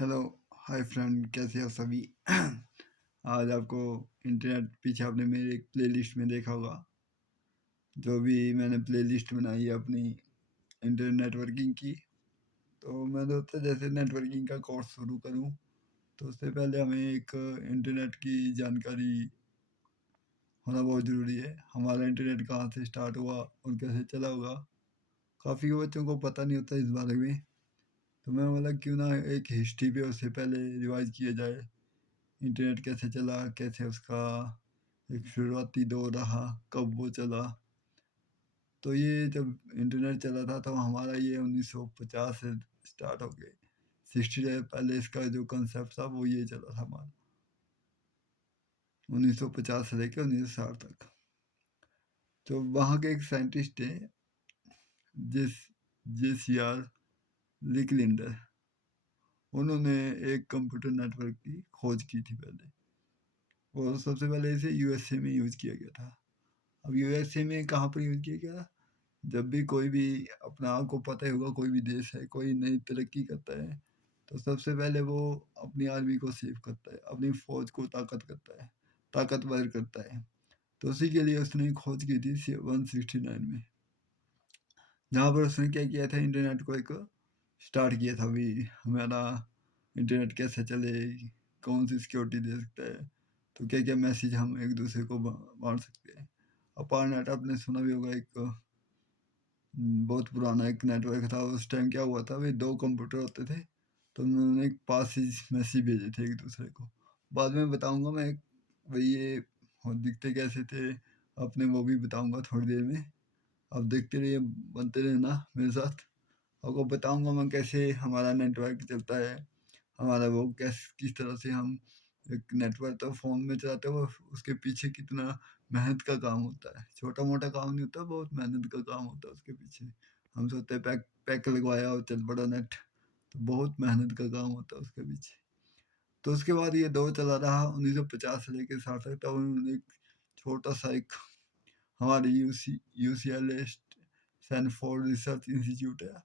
Hello, hi friend, कैसे हो सभी? आज आपको इंटरनेट पीछे आपने मेरे एक प्लेलिस्ट में देखा होगा, जो भी मैंने प्लेलिस्ट बनाई है अपनी इंटरनेट नेटवर्किंग की। तो मैं सोचा जैसे नेटवर्किंग का कोर्स शुरू करूं, तो उससे पहले हमें एक इंटरनेट की जानकारी होना बहुत ज़रूरी है। हमारा इंटरनेट कहाँ से स्टार्ट हुआ और कैसे चला होगा, काफ़ी बच्चों को पता नहीं होता इस बारे में। तो मैं बोला क्यों ना एक हिस्ट्री पे उससे पहले रिवाइज किया जाए। इंटरनेट कैसे चला, कैसे उसका एक शुरुआती दौर रहा, कब वो चला। तो ये जब इंटरनेट चला था तो हमारा ये 1950 से स्टार्ट हो गए। 60 ईयर पहले इसका जो कंसेप्ट था वो ये चला था हमारा, 1950 से लेकर 1960 तक। तो वहाँ के एक साइंटिस्ट थे, जिस JCR लिकलिंडर, उन्होंने एक कंप्यूटर नेटवर्क की खोज की थी पहले। वो सबसे पहले इसे USA में यूज़ किया गया था। अब USA में कहाँ पर यूज़ किया गया था? जब भी कोई भी, अपना आपको पता ही होगा, कोई भी देश है, कोई नई तरक्की करता है, तो सबसे पहले वो अपनी आर्मी को सेव करता है, अपनी फौज को ताकतवर करता है। तो उसी के लिए उसने खोज की थी 169 में, जहाँ पर उसने क्या किया था, इंटरनेट को एक स्टार्ट किया था। अभी हमारा इंटरनेट कैसे चले, कौन सी सिक्योरिटी दे सकता है, तो क्या क्या मैसेज हम एक दूसरे को बांट सकते हैं। अपारनेट आपने सुना भी होगा, एक बहुत पुराना एक नेटवर्क था। उस टाइम क्या हुआ था, भाई दो कंप्यूटर होते थे, तो उन्होंने एक पासिज मैसेज भेजे थे एक दूसरे को। बाद में बताऊंगा मैं भाई ये दिखते कैसे थे, अपने वो भी बताऊंगा थोड़ी देर में। आप देखते रहिए, बनते रहना मेरे साथ। आपको बताऊंगा मैं कैसे हमारा नेटवर्क चलता है, हमारा वो किस तरह से हम एक नेटवर्क तो फ़ोन में चलाते हैं, वो उसके पीछे कितना मेहनत का काम होता है। छोटा मोटा काम नहीं होता, बहुत मेहनत का काम होता है उसके पीछे। हम सोचते हैं पैक पैक लगवाया और चल पड़ा नेट, तो बहुत मेहनत का काम होता है उसके पीछे। तो उसके बाद ये दौर चला रहा 1950 से लेकर 60 तक। तब उन्होंने एक छोटा सा एक, हमारी UCLA सैनफोर्ड रिसर्च इंस्टीट्यूट है,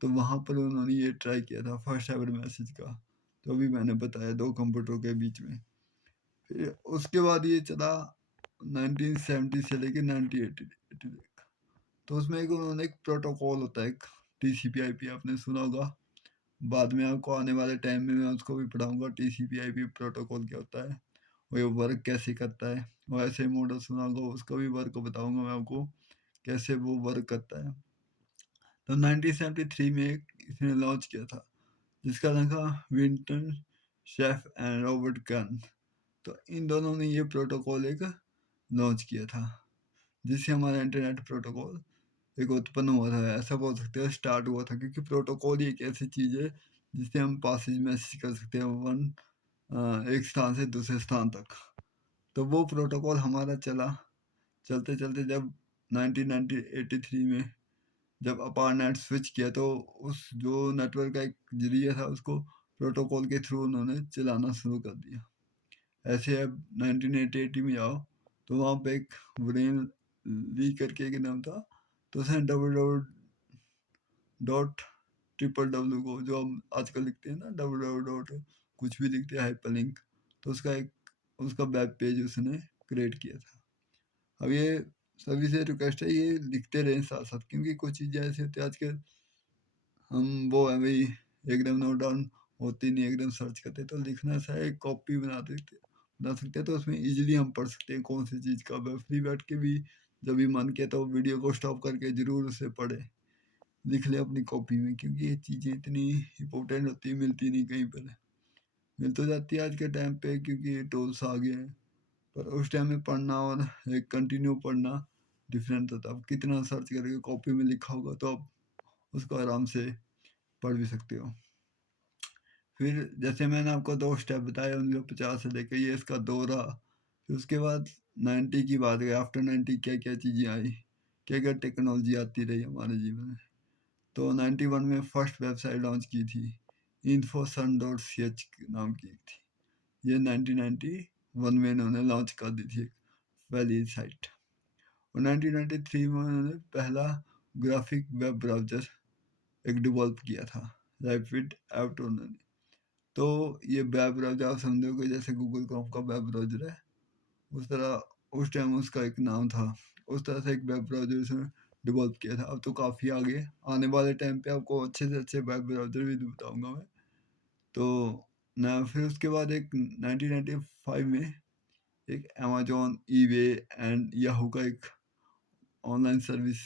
तो वहाँ पर उन्होंने ये ट्राई किया था फर्स्ट एवर मैसेज का, जो भी मैंने बताया, दो कंप्यूटरों के बीच में। फिर उसके बाद ये चला 1970 से लेकर 1980 तक। तो उसमें एक उन्होंने एक प्रोटोकॉल होता है, एक TCP/IP, आपने सुना होगा। बाद में आपको आने वाले टाइम में मैं उसको भी पढ़ाऊंगा, TCP/IP प्रोटोकॉल क्या होता है, वो ये वर्क कैसे करता है। और ऐसे मॉडल सुना होगा, उसका भी वर्क बताऊंगा मैं आपको, कैसे वो वर्क करता है। तो 1973 में इसने लॉन्च किया था, जिसका नाम था Vinton chef and Robert gun. तो इन दोनों ने ये प्रोटोकॉल एक लॉन्च किया था, जिससे हमारा इंटरनेट प्रोटोकॉल एक उत्पन्न हुआ था, ऐसा बोल सकते हो स्टार्ट हुआ था। क्योंकि प्रोटोकॉल ही एक ऐसी चीज़ है जिससे हम पासिज मैसेज कर सकते हैं एक स्थान से दूसरे स्थान तक। तो वो प्रोटोकॉल हमारा चला, चलते चलते जब 1983 में जब अपारनेट स्विच किया, तो उस जो नेटवर्क का एक जरिया था, उसको प्रोटोकॉल के थ्रू उन्होंने चलाना शुरू कर दिया। ऐसे अब 1980 में जाओ, तो वहाँ पे एक ब्रेन ली करके एक नाम था, तो उसने www.www को, जो हम आजकल लिखते हैं ना, www कुछ भी लिखते हैं हाइपरलिंक, तो उसका एक, उसका वेब पेज उसने क्रिएट किया था। अब ये सभी से रिक्वेस्ट है, ये लिखते रहें साथ साथ, क्योंकि कुछ चीज़ें ऐसी होती है आजकल, हम वो है भाई, एकदम नोट डाउन होती नहीं, एकदम सर्च करते, तो लिखना सा एक कॉपी बना सकते हैं, तो उसमें इजीली हम पढ़ सकते हैं कौन सी चीज़ कब है। फ्री बैठ के भी जब भी मन किया तो वीडियो को स्टॉप करके ज़रूर उसे पढ़े, लिख ले अपनी कॉपी में, क्योंकि ये चीज़ें इतनी इंपॉर्टेंट होती है, मिलती नहीं कहीं पर। मिल तो जाती है आज के टाइम पे, क्योंकि ये टूल्स आ गए हैं, पर उस टाइम में पढ़ना और एक कंटिन्यू पढ़ना डिफरेंट होता है। अब कितना सर्च करके कॉपी में लिखा होगा, तो आप उसको आराम से पढ़ भी सकते हो। फिर जैसे मैंने आपको दो स्टेप बताए 1950 से लेकर, ये इसका दौरा। फिर उसके बाद 90 की बात है, आफ्टर 90 क्या क्या चीज़ें आई, क्या क्या टेक्नोलॉजी आती रही हमारे जीवन में। तो 91 में फर्स्ट वेबसाइट लॉन्च की थी, infosun.ch नाम की एक थी। ये 1991 में इन्होंने लॉन्च कर दी थी एक पहली साइट। और 1993 में उन्होंने पहला ग्राफिक वेब ब्राउज़र एक डेवलप किया था, रैपिड एप्ट उन्होंने। तो ये वेब ब्राउज़र आप समझोगे जैसे गूगल क्रोम का वेब ब्राउज़र है, उस तरह उस टाइम उसका एक नाम था। उस तरह से एक वेब ब्राउज़र उसने डेवलप किया था। अब तो काफ़ी आगे आने वाले टाइम पे आपको अच्छे से अच्छे वेब ब्राउज़र भी बताऊँगा मैं। तो ना फिर उसके बाद एक 1995 में एक अमेज़न, ईबे एंड याहू का एक ऑनलाइन सर्विस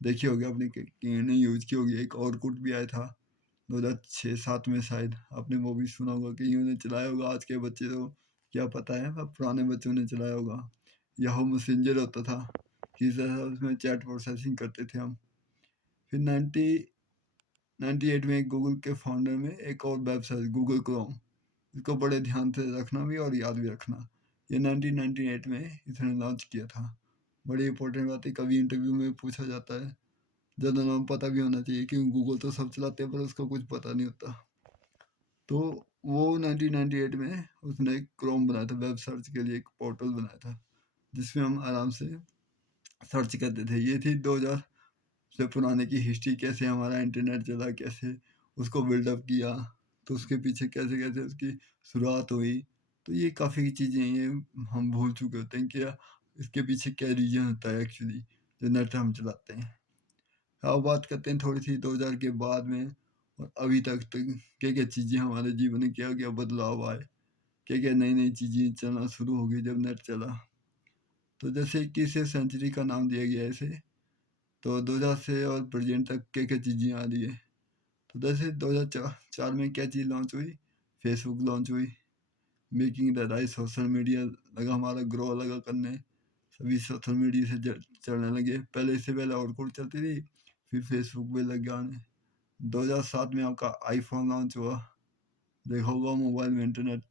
देखी होगी आपने कि किसी ने यूज़ की होगी। एक ऑरकुट भी आया था 2006-7 में शायद, आपने वो भी सुना होगा, कईयों ने चलाया होगा। आज के बच्चे तो क्या पता है, पर पुराने बच्चों ने चलाया होगा। याहू मैसेंजर होता था, किस तरह उसमें चैट प्रोसेसिंग करते थे हम। फिर 98 में गूगल के फाउंडर में एक और वेबसाइट गूगल क्रोम, इसको बड़े ध्यान से रखना भी और याद भी रखना। ये 1998 में इसने लॉन्च किया था। बड़ी इंपॉर्टेंट बात है, कभी इंटरव्यू में पूछा जाता है। ज़्यादा नाम पता भी होना चाहिए, क्योंकि गूगल तो सब चलाते हैं पर उसको कुछ पता नहीं होता। तो वो 1998 में उसने एक क्रोम बनाया था, वेब सर्च के लिए एक पोर्टल बनाया था, जिसमें हम आराम से सर्च करते थे। ये थी 2000 से पुराने की हिस्ट्री, कैसे हमारा इंटरनेट चला, कैसे उसको बिल्डअप किया, तो उसके पीछे कैसे कैसे उसकी शुरुआत हुई। तो ये काफ़ी चीज़ें ये हम भूल चुके होते हैं कि इसके पीछे क्या रीजन होता है एक्चुअली, जो नेट हम चलाते हैं। अब बात करते हैं थोड़ी सी 2000 के बाद में और अभी तक क्या क्या चीज़ें हमारे जीवन में क्या क्या बदलाव आए, क्या क्या नई नई चीज़ें चलना शुरू हो गई जब नेट चला। तो जैसे 21वीं सेंचुरी का नाम दिया गया है इसे, तो 2000 से और प्रेजेंट तक क्या क्या चीज़ें आ रही है। तो जैसे 2004 में क्या चीज़ लॉन्च हुई, फेसबुक लॉन्च हुई, making the right social media लगा हमारा ग्रो लगा करने, सभी सोशल मीडिया से चढ़ने लगे। पहले इससे पहले ऑरकुट चलती थी, फिर फेसबुक पे लग गया आने। 2007 में आपका आईफोन लॉन्च हुआ, देखा होगा मोबाइल में इंटरनेट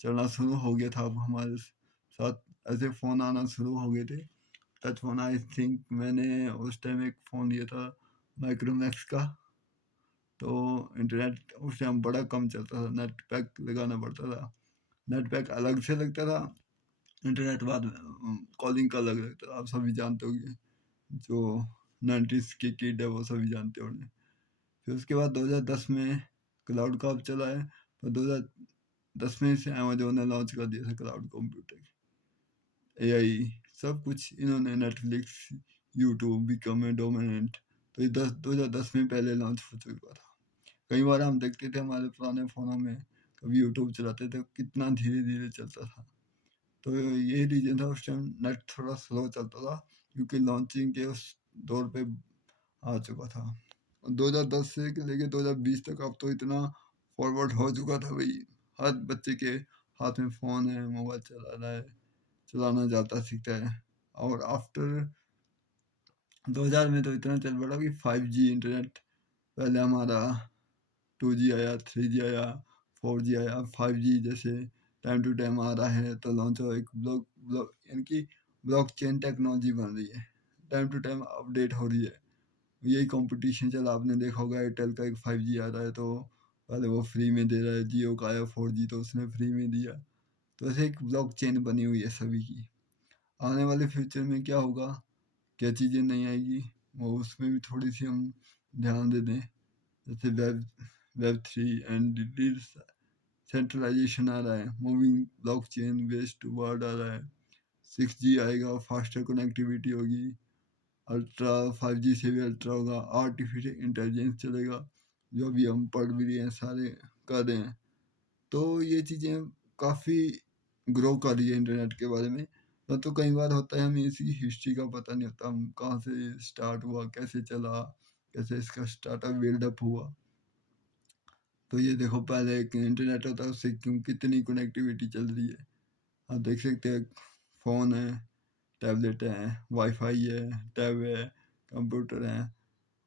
चलना शुरू हो गया था। अब हमारे साथ ऐसे फ़ोन आना शुरू हो गए थे। टच फ़ोन, आई थिंक मैंने उस टाइम एक फ़ोन लिया था माइक्रोमैक्स का। तो इंटरनेट उस टाइम बड़ा कम चलता था, नेट पैक लगाना पड़ता था। नेट पैक अलग से लगता था, इंटरनेट बाद में कॉलिंग का अलग लगता था। आप सभी जानते होंगे, जो 90s के किड है वो सभी जानते होंगे। फिर उसके बाद 2010 में क्लाउड का अब चला है, पर 2010 में से अमेजोन ने लॉन्च कर दिया था क्लाउड कंप्यूटिंग, एआई, सब कुछ इन्होंने। Netflix, YouTube become a dominant, तो ये 2010 में पहले लॉन्च हो चुका था। कई बार हम देखते थे हमारे पुराने फ़ोनों में, कभी यूट्यूब चलाते थे कितना धीरे धीरे चलता था। तो यही रीज़न था, उस टाइम नेट थोड़ा स्लो चलता था, क्योंकि लॉन्चिंग के उस दौर पे आ चुका था। 2010 से लेके 2020 तक अब तो इतना फॉरवर्ड हो चुका था भाई, हर बच्चे के हाथ में फ़ोन है, मोबाइल चला रहा है, चलाना जाता सीखता है। और आफ्टर 2000 में तो इतना चल पड़ा कि 5G इंटरनेट, पहले हमारा 2G आया, 3G आया, 4G आया, 5G जैसे टाइम टू टाइम आ रहा है। तो लॉन्च हो एक ब्लॉक ब्लॉक यानी कि ब्लॉकचेन टेक्नोलॉजी बन रही है, टाइम टू टाइम अपडेट हो रही है। यही कंपटीशन चला, आपने देखा होगा एयरटेल का एक 5G आ रहा है, तो पहले वो फ्री में दे रहा है। जियो का आया 4G, तो उसने फ्री में दिया। तो ऐसे एक ब्लॉकचेन बनी हुई है सभी की। आने वाले फ्यूचर में क्या होगा, क्या चीज़ें नहीं आएगी, वो उसमें भी थोड़ी सी हम ध्यान दे दें। जैसे वेब 3 एंड सेंट्रलाइजेशन आ रहा है, मूविंग ब्लॉकचेन बेस्ड वर्ड आ रहा है। 6G आएगा, फास्टर कनेक्टिविटी होगी, अल्ट्रा 5G से भी अल्ट्रा होगा, आर्टिफिशियल इंटेलिजेंस चलेगा, जो अभी हम पढ़ भी रहे हैं, सारे कर रहे हैं। तो ये चीज़ें काफ़ी ग्रो कर रही है इंटरनेट के बारे में। तो कई बार होता है हमें इसकी हिस्ट्री का पता नहीं होता, हम कहाँ से स्टार्ट हुआ, कैसे चला, कैसे इसका स्टार्टअप बिल्डअप हुआ। तो ये देखो, पहले एक इंटरनेट होता है, उससे क्यों कितनी कनेक्टिविटी चल रही है। आप देख सकते हैं, फ़ोन है, टैबलेट है, वाईफाई है, टैब है, कंप्यूटर है,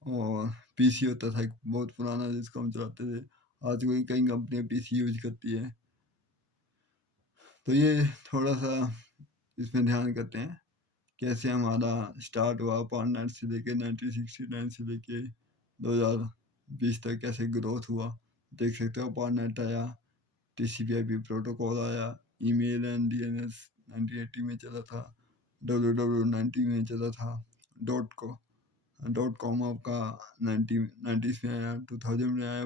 और पीसी होता था एक बहुत पुराना जिसको हम चलाते थे। आज कोई कई कंपनियां पीसी यूज करती है। तो ये थोड़ा सा इसमें ध्यान करते हैं, कैसे हमारा स्टार्ट हुआ पार्टनर से लेके 1969 से लेके 2020 तक कैसे ग्रोथ हुआ। देख सकते हो, पार्टनर आया, टीसीपी/आईपी प्रोटोकॉल आया, ईमेल एंड डीएनएस 1980 में चला था, डब्ल्यू 90 में चला था, डॉट कॉम आपका 90s में आया, 2000 में आया,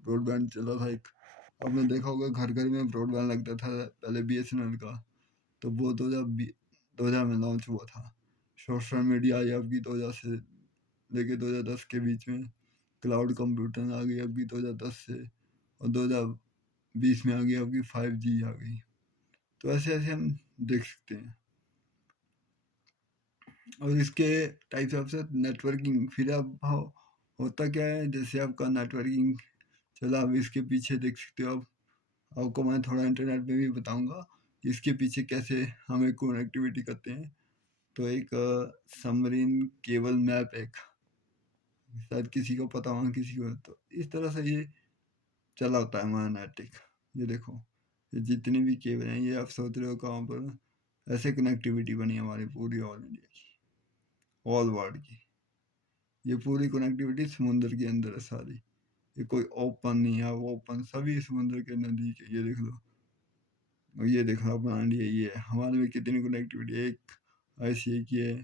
ब्रॉडबैंड चला था एक, आपने देखा होगा घर घर में ब्रॉडबैंड लगता था पहले बीएसएनएल का, तो वो 2000 में लॉन्च हुआ था। सोशल मीडिया आई आपकी 2000 से लेके 2010 के बीच में, क्लाउड कंप्यूटिंग आ गई आपकी 2010 से, और 2020 में आ गई आपकी 5G आ गई। तो ऐसे ऐसे हम देख सकते हैं। और इसके टाइप्स ऑफ से नेटवर्किंग, फिर अब होता क्या है, जैसे आपका नेटवर्किंग चला, अब इसके पीछे देख सकते हो आप, आपको मैं थोड़ा इंटरनेट में भी बताऊंगा इसके पीछे कैसे हमें कनेक्टिविटी करते हैं। तो एक सबमरीन केबल मैप, एक शायद किसी को पता हो किसी को, तो इस तरह से ये चला होता है हमारा नेटिक। ये देखो, ये जितनी भी केबल हैं, ये आप सोच रहे हो कहाँ पर ऐसे कनेक्टिविटी बनी है हमारी पूरी ऑल इंडिया की, ऑल वर्ल्ड की। ये पूरी कनेक्टिविटी समुद्र के अंदर है सारी, ये कोई ओपन नहीं है, वो ओपन सभी समुद्र के नजदीक है। ये देख लो, और ये देखो अपना इंडिया, ये हमारे में कितनी कनेक्टिविटी, एक ICI की है,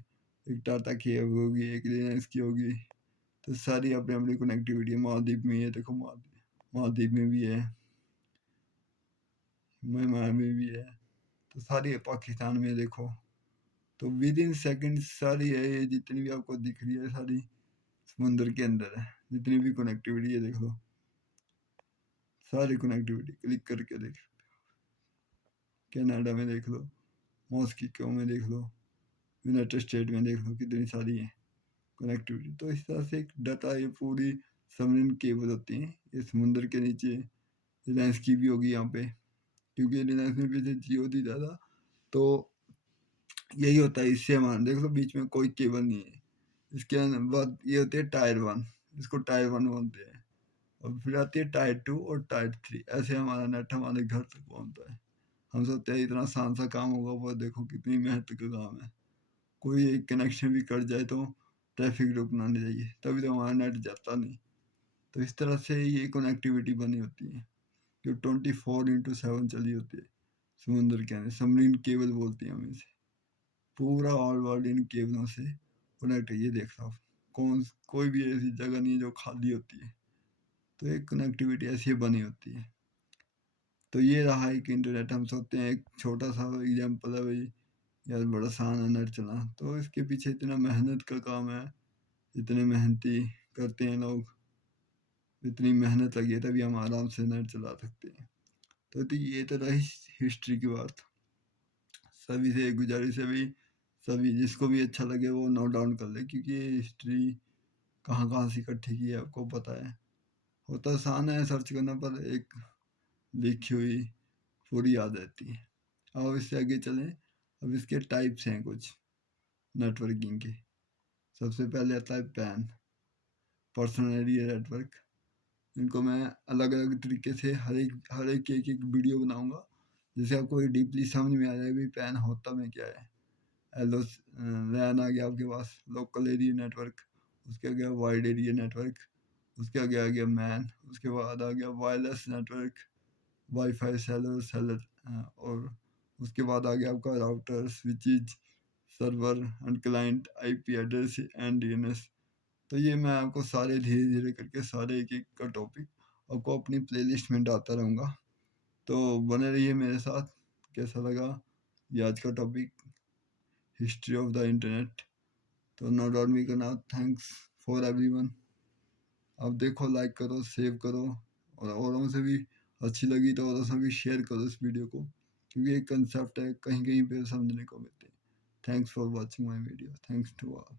एक टाटा की होगी, एक रिलायंस की होगी, तो सारी अपनी अपनी कनेक्टिविटी है। मालदीव में, ये देखो मालदीव में भी है, म्यांमार में भी है, तो सारी है। पाकिस्तान में देखो, तो विद इन सेकेंड सारी है, ये जितनी भी आपको दिख रही है सारी समुद्र के अंदर है, जितनी भी कनेक्टिविटी है देख लो, सारी कनेक्टिविटी क्लिक करके देख, कनाडा में देख लो, मॉस्को में देख लो, यूनाइटेड स्टेट में देख लो, कितनी सारी है कनेक्टिविटी। तो इस तरह से एक डाटा, ये पूरी सबमरीन केबल होती है, ये समुद्र के नीचे। रिलायंस की भी होगी यहाँ पे, क्योंकि रिलायंस में पीछे जियो दी था, तो यही होता है। इससे हमारा देख लो बीच में कोई केबल नहीं है। इसके बाद ये होती है टायर 1, इसको टायर 1 बोलते हैं, और फिर आती है टायर 2 और टायर 3, ऐसे हमारा नेट हमारे घर तक पहुँचता है। हम सोचते हैं इतना आसान सा काम होगा, वो देखो कितनी मेहनत का काम है। कोई एक कनेक्शन भी कट जाए तो ट्रैफिक रुकना नहीं चाहिए, तभी तो हमारा नेट जाता नहीं। तो इस तरह से ये कनेक्टिविटी बनी होती है, जो 24/7 चली होती है समुद्र के अंदर। सबमरीन केबल बोलते हैं हम इसे। पूरा ऑल वर्ल्ड इन केबलों से कनेक्ट है। ये देख लो, कोई भी ऐसी जगह नहीं है जो खाली होती है। तो एक कनेक्टिविटी ऐसी बनी होती है। तो ये रहा एक इंटरनेट। हम सोचते हैं एक छोटा सा एग्जाम्पल है भाई, यार बड़ा आसान है नेट चलाना, तो इसके पीछे इतना मेहनत का काम है, इतने मेहनती करते हैं लोग, इतनी मेहनत लगी है तभी हम आराम से नेट चला सकते हैं। तो ये तो रही हिस्ट्री की बात। सभी से एक गुजारिश है भाई, सभी जिसको भी अच्छा लगे वो नोट डाउन कर ले, क्योंकि ये हिस्ट्री कहाँ कहाँ से इकट्ठी की है आपको पता है। होता आसान है सर्च करना, पर एक लिखी हुई पूरी याद रहती है। अब इससे आगे चलें। अब इसके टाइप्स हैं कुछ नेटवर्किंग के। सबसे पहले आता है पैन, पर्सनल एरिया नेटवर्क। इनको मैं अलग अलग तरीके से हर एक एक वीडियो बनाऊंगा, जिससे आपको डीपली समझ में आ जाए भी पैन होता में क्या है। एलो लैन आ गया आपके पास, लोकल एरिया नेटवर्क। उसके आगे वाइड एरिया नेटवर्क। उसके आगे आ गया मैन। उसके बाद आ गया वायरलेस नेटवर्क, वाईफाई सेलर। और उसके बाद आ गया आपका router, switches, server and client, IP address and DNS। तो ये मैं आपको सारे धीरे धीरे करके सारे एक एक का टॉपिक आपको अपनी प्लेलिस्ट में डालता रहूँगा। तो बने रहिए मेरे साथ। कैसा लगा ये आज का topic, history of the internet. तो नो डाउट मी करना, थैंक्स फॉर एवरीवन। आप देखो, लाइक करो, सेव करो, और औरों से भी अच्छी लगी तो औरों से भी शेयर करो इस वीडियो को, क्योंकि एक कंसेप्ट है कहीं कहीं पे समझने को मिलते हैं। Thanks for watching my video, thanks to all.